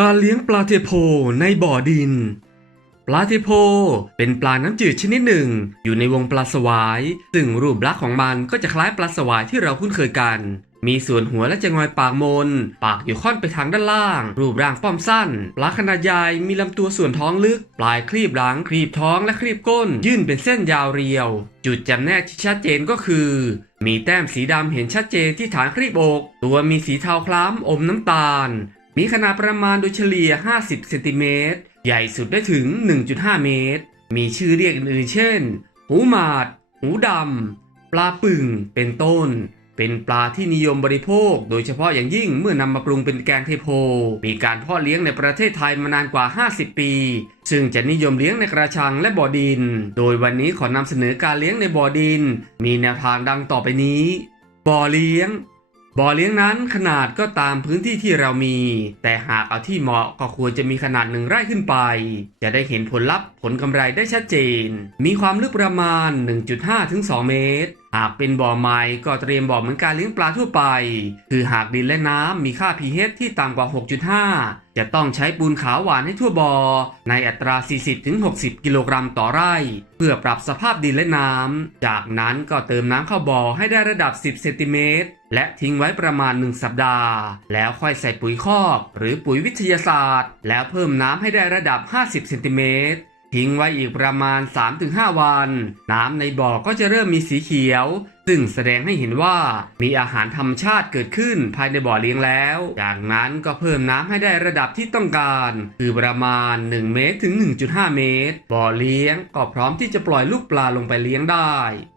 การเลี้ยงปลาเทโพในบ่อดิน ปลาเทโพเป็นปลาน้ำจืดชนิดหนึ่ง อยู่ในวงปลาสวาย ซึ่งรูปลักษณ์ของมันก็จะคล้ายปลาสวายที่เราคุ้นเคยกัน มีส่วนหัวและจะงอยปากมน ปากอยู่ค่อนไปทางด้านล่าง รูปร่างป้อมสั้น ปลาขนาดใหญ่มีลำตัวส่วนท้องลึก ปลายครีบหลังครีบท้องและครีบก้น ยื่นเป็นเส้นยาวเรียว จุดจำแนกที่ชัดเจนก็คือ มีแต้มสีดำเห็นชัดเจนที่ฐานครีบอก ตัวมีสีเทาคล้ำอมน้ำตาล มีขนาดประมาณโดยเฉลี่ย 50 เซนติเมตร ใหญ่สุดได้ถึง 1.5 เมตร มีชื่อเรียกอื่นๆเช่น หูหมาด หูดำ ปลาปึ่ง เป็นต้น เป็นปลาที่นิยมบริโภค โดยเฉพาะอย่างยิ่งเมื่อนำมาปรุงเป็นแกงเทโพ มีการเพาะเลี้ยงในประเทศไทยมานานกว่า 50 ปี ซึ่งจะนิยมเลี้ยงในกระชังและบ่อดิน โดยวันนี้ขอนำเสนอการเลี้ยงในบ่อดิน มีแนวทางดังต่อไปนี้ บ่อเลี้ยง บ่อเลี้ยงนั้นขนาดก็ตามพื้นที่ที่เรามี แต่หากเอาที่เหมาะก็ควรจะมีขนาดหนึ่งไร่ขึ้นไป จะได้เห็นผลลัพธ์ผลกำไรได้ชัดเจน มีความลึกประมาณ 1.5ถึง2เมตร หากเป็นบ่อใหม่ก็เตรียมบ่อเหมือนการเลี้ยงปลาทั่วไป คือหากดินและน้ำมีค่า pH ที่ต่ำกว่า 6.5 จะต้องใช้ปูนขาวหวานให้ทั่วบ่อ ในอัตรา 40-60 กิโลกรัมต่อไร่ เพื่อปรับสภาพดินและน้ำ จากนั้นก็เติมน้ำเข้าบ่อให้ได้ระดับ 10 เซนติเมตร และทิ้งไว้ประมาณ 1 สัปดาห์ แล้วค่อยใส่ปุ๋ยคอก หรือปุ๋ยวิทยาศาสตร์ แล้วเพิ่มน้ำให้ได้ระดับ 50 เซนติเมตร ทิ้งไว้อีกประมาณ 3-5 วัน น้ำในบ่อก็จะเริ่มมีสีเขียว ซึ่งแสดงให้เห็นว่ามีอาหารธรรมชาติเกิดขึ้นภายในบ่อเลี้ยงแล้ว จากนั้นก็เพิ่มน้ำให้ได้ระดับที่ต้องการ คือประมาณ 1 เมตรถึง 1.5 เมตร บ่อเลี้ยงก็พร้อมที่จะปล่อยลูกปลาลงไปเลี้ยงได้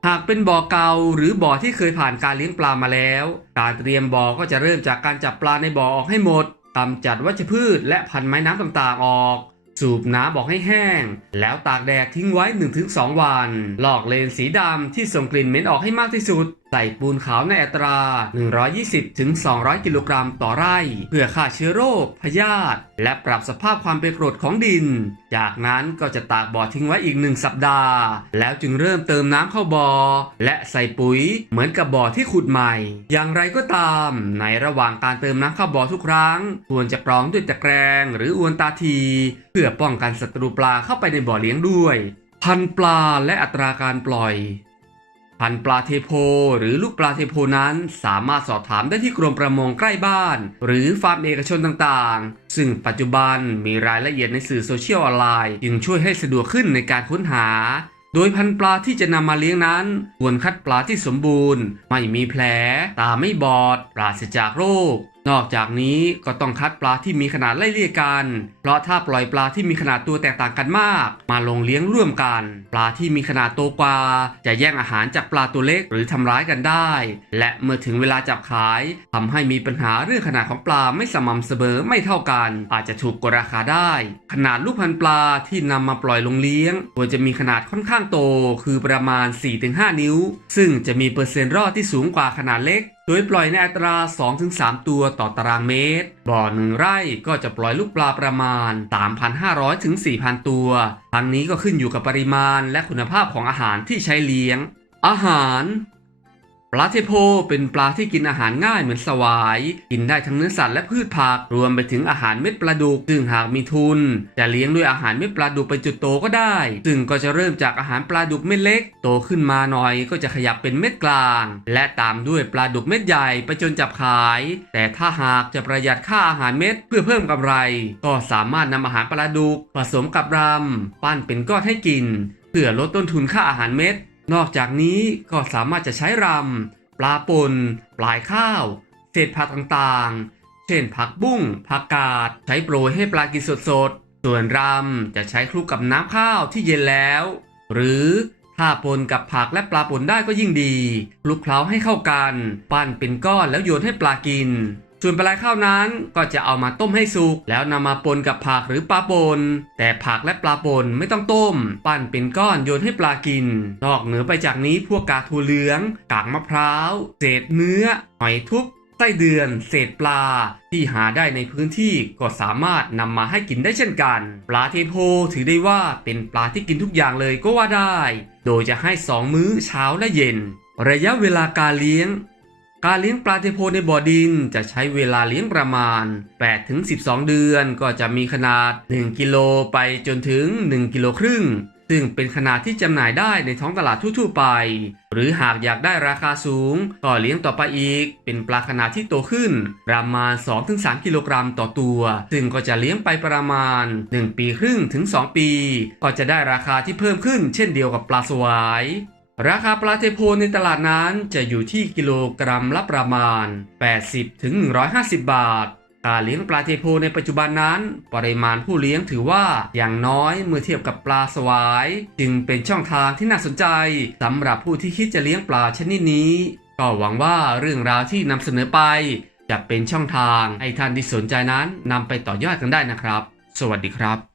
หากเป็นบ่อเก่าหรือบ่อที่เคยผ่านการเลี้ยงปลามาแล้ว การเตรียมบ่อก็จะเริ่มจากการจับปลาในบ่อออกให้หมดกำจัดวัชพืชและพันไม้น้ำต่างๆออก สูบน้ำบอกให้แห้ง แล้วตากแดดทิ้งไว้ 1-2 วัน หลอกเลนสีดำที่ส่งกลิ่นเหม็นออกให้มากที่สุดใส่ปูนขาวในอัตรา 120-200 กิโลกรัมต่อไร่ เพื่อฆ่าเชื้อโรค พยาธิและปรับสภาพความเป็นกรดของดิน จากนั้นก็จะตากบ่อทิ้งไว้อีกหนึ่งสัปดาห์ แล้วจึงเริ่มเติมน้ำเข้าบ่อ และใส่ปุ๋ยเหมือนกับบ่อที่ขุดใหม่ อย่างไรก็ตาม ในระหว่างการเติมน้ำเข้าบ่อทุกครั้ง ควรจะกรองด้วยตะแกรงหรืออวนตาที เพื่อป้องกันศัตรูปลาเข้าไปในบ่อเลี้ยงด้วย พันปลาและอัตราการปล่อย พันปลาเทโพ หรือลูกปลาเทโพนั้นสามารถสอบถามได้ที่กรมประมงใกล้บ้าน หรือฟาร์มเอกชนต่างๆ ซึ่งปัจจุบันมีรายละเอียดในสื่อโซเชียลออนไลน์จึงช่วยให้สะดวกขึ้นในการค้นหา โดยพันปลาที่จะนำมาเลี้ยงนั้น ควรคัดปลาที่สมบูรณ์ ไม่มีแผล ตาไม่บอด ปราศจากโรคนอกจากนี้ก็ต้องคัดปลาที่มีขนาดไล่เลี่ยกัน เพราะถ้าปล่อยปลาที่มีขนาดตัวแตกต่างกันมาก มาลงเลี้ยงร่วมกัน ปลาที่มีขนาดโตกว่า จะแย่งอาหารจากปลาตัวเล็กหรือทำร้ายกันได้ และเมื่อถึงเวลาจับขายทำให้มีปัญหาเรื่องขนาดของปลาไม่สม่ำเสมอไม่เท่ากัน อาจจะถูกกดราคาได้ ขนาดลูกพันปลาที่นำมาปล่อยลงเลี้ยงควรจะมีขนาดค่อนข้างโต คือประมาณ 4-5 นิ้ว ซึ่งจะมีเปอร์เซ็นต์รอดที่สูงกว่าขนาดเล็ก โดยปล่อยในอัตรา 2-3 ตัวต่อตารางเมตร บ่อหนึ่งไร่ก็จะปล่อยลูกปลาประมาณ 3,500-4,000 ตัว ทั้งนี้ก็ขึ้นอยู่กับปริมาณและคุณภาพของอาหารที่ใช้เลี้ยง อาหาร ปลาเทโพเป็นปลาที่กินอาหารง่ายเหมือนสวาย กินได้ทั้งเนื้อสัตว์และพืชผัก รวมไปถึงอาหารเม็ดปลาดุก ซึ่งหากมีทุน จะเลี้ยงด้วยอาหารเม็ดปลาดุกไปจุดโตก็ได้ ซึ่งก็จะเริ่มจากอาหารปลาดุกเม็ดเล็ก โตขึ้นมาหน่อยก็จะขยับเป็นเม็ดกลาง และตามด้วยปลาดุกเม็ดใหญ่ไปจนจับขาย แต่ถ้าหากจะประหยัดค่าอาหารเม็ดเพื่อเพิ่มกำไร ก็สามารถนำอาหารปลาดุกผสมกับรำปั้นเป็นก้อนให้กินเพื่อลดต้นทุนค่าอาหารเม็ด นอกจากนี้ก็สามารถจะใช้รำปลาปนปลายข้าว เศษผักต่างๆ เช่นผักบุ้งผักกาด ใช้โปรยให้ปลากินสดๆ ส่วนรำจะใช้คลุกกับน้ำข้าวที่เย็นแล้ว หรือถ้าปนกับผักและปลาปนได้ก็ยิ่งดีคลุกเคล้าให้เข้ากัน ปั้นเป็นก้อนแล้วโยนให้ปลากิน ส่วนปลายข้าวนั้นก็จะเอามาต้มให้สุก แล้วนำมาปนกับผักหรือปลาปน แต่ผักและปลาปนไม่ต้องต้ม ปั้นเป็นก้อนโยนให้ปลากิน นอกเหนือไปจากนี้พวกกากถั่วเหลือง กากมะพร้าว เศษเนื้อ หอยทุบไส้เดือน เศษปลา ที่หาได้ในพื้นที่ก็สามารถนำมาให้กินได้เช่นกัน ปลาเทโพถือได้ว่าเป็นปลาที่กินทุกอย่างเลยก็ว่าได้ โดยจะให้สองมื้อเช้าและเย็น ระยะเวลาการเลี้ยง การเลี้ยงปลาเทโพในบ่อดินจะใช้เวลาเลี้ยงประมาณ 8-12 เดือนก็จะมีขนาด 1 กิโลไปจนถึง 1 กิโลครึ่ง ซึ่งเป็นขนาดที่จำหน่ายได้ในท้องตลาดทั่วๆไป หรือหากอยากได้ราคาสูง ก็เลี้ยงต่อไปอีก เป็นปลาขนาดที่โตขึ้น ประมาณ 2-3 กิโลกรัมต่อตัว ซึ่งก็จะเลี้ยงไปประมาณ 1 ปีครึ่งถึง 2 ปี ก็จะได้ราคาที่เพิ่มขึ้น เช่นเดียวกับปลาสวาย ราคาปลาเทโพในตลาดนั้นจะอยู่ที่กิโลกรัมละประมาณ 80-150 บาท การเลี้ยงปลาเทโพในปัจจุบันนั้น ปริมาณผู้เลี้ยงถือว่าอย่างน้อยเมื่อเทียบกับปลาสวาย จึงเป็นช่องทางที่น่าสนใจสำหรับผู้ที่คิดจะเลี้ยงปลาชนิดนี้ ก็หวังว่าเรื่องราวที่นำเสนอไป จะเป็นช่องทางให้ท่านที่สนใจนั้นนำไปต่อยอดกันได้นะครับ สวัสดีครับ